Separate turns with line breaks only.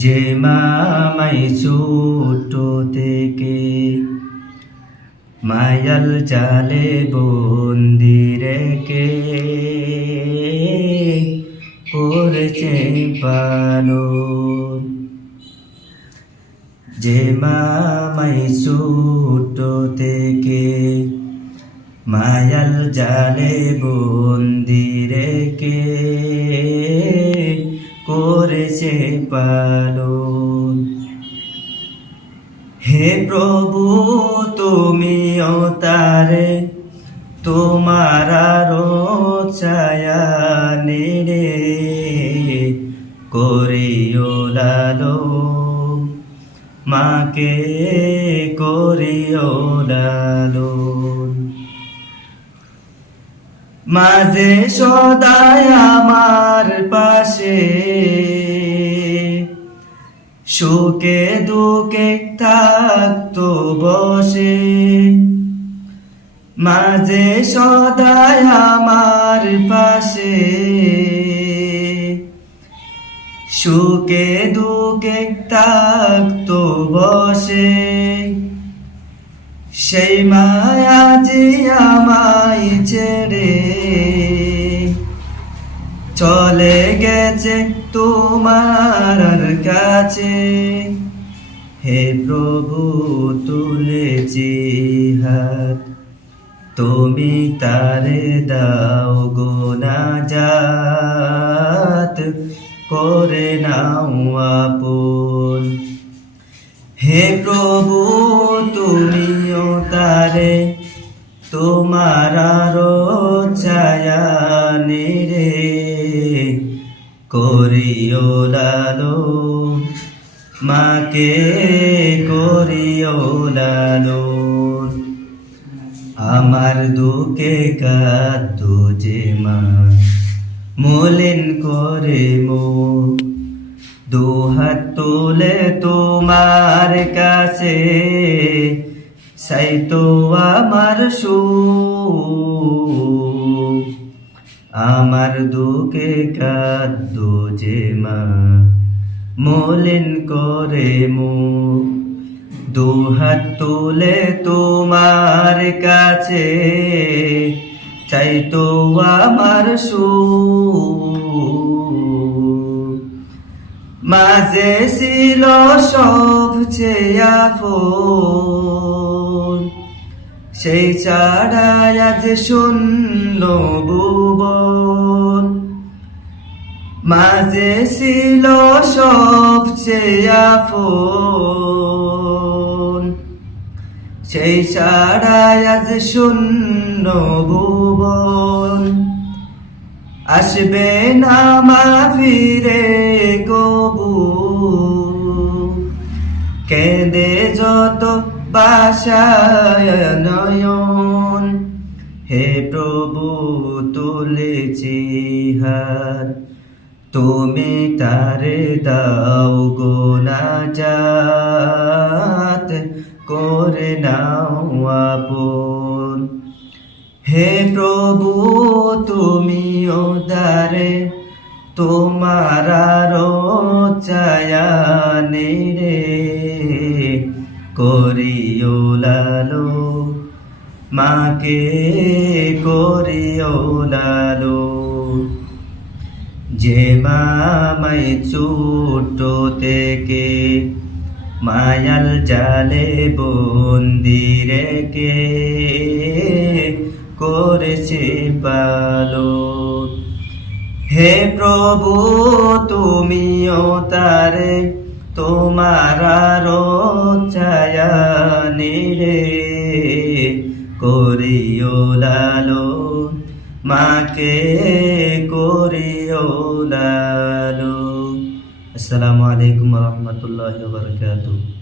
যে মামাই ছোট থেকে মায়াল জালে বন্দি রেখে করেছে পালন যে মামাই ছোট থেকে মায়াল জালে বন্দি রেখে করেছে পালন। হে প্রভু তুমিও তারে তোমার আরও ছায়া নেড়ে করিও লালো মাকে করিও লালন। মাঝে সদায় আমার পাশে। সুখে দুঃখে থাকতো বসে। মাঝে সদায় আমার পাশে। সুখে দুঃখে থাকতো বসে। সেই মায়া যে আমায় ছেড়ে চলে গেছে তোমার কাছে। হে প্রভু তুলেছি হাত, তুমি তারে দাও গো না যাত করে নাও আপন। হে প্রভু তুমিও তারে তোমার আরও ছায়া নিরে করিও লালো, মাকে করিও লালো। আমার দুঃখে কাঁদো যে মা, মলিন করে মো দুহাত তুলে তোমার কাছে সাইতো আমার সু আমার দুঃখে কাঁদো যে মা, মলিন করে মু দুহাত তুলে তোমার কাছে চাইতো আমার সু মাঝে ছিল সব চেয়া সেই ছাড়াই আজ শূন্য ভুবন। মাঝে ছিল সব চেয়া সেই ছাড়াই আজ শূন্য ভুবন। আসবে না মা ফিরে কবু কেঁদে যত বাসায় নয়ন, হে প্রভু তুলেছি হার তুমি তারে দাও গো না যাত করে নাও আপন হে প্রভু তুমি দারে, তোমার ছায়া নেড়ে করিও লালো, মাকে করিও লালো। যে মামাই ছোট থেকে মায়াল জালে বন্দিরে রেখে করেছে পালো হে প্রভু, তুমিও তারে তোমার ছায়া নিরে করিও লালো মাকে করিও লালো আসসালামু আলাইকুম রহমতুল্লাহ বারকাতুহ।